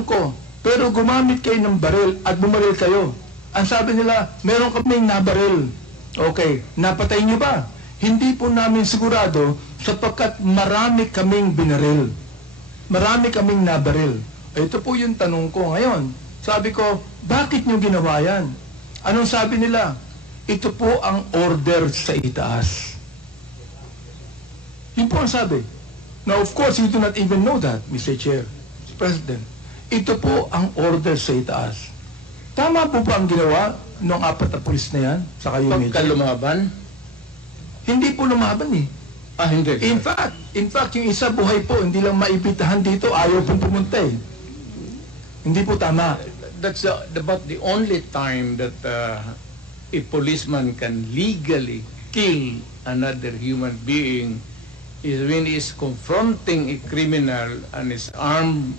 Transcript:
ko, pero gumamit kayo ng baril at bumaril kayo. Ang sabi nila, meron kaming nabaril. Okay, napatay niyo ba? Hindi po namin sigurado sapagkat marami kaming binaril. Marami kaming nabaril. Ito po yung tanong ko ngayon. Sabi ko, bakit niyo ginawa yan? Anong sabi nila? Ito po ang order sa itaas. Yun po ang sabi. Now, of course, you do not even know that, Mr. Chair, Mr. President. Ito po ang order sa itaas. Tama po ba ang ginawa ng apat na pulis na yan sa kayo, Pagka lumaban? Hindi po lumaban eh. Ah, hindi. In fact, in fact, yung isa buhay po, hindi lang maipitahan dito, ayaw pong pumunta eh. Hindi po tama. That's the, about the only time that uh, a policeman can legally kill another human being is when he is confronting a criminal and is armed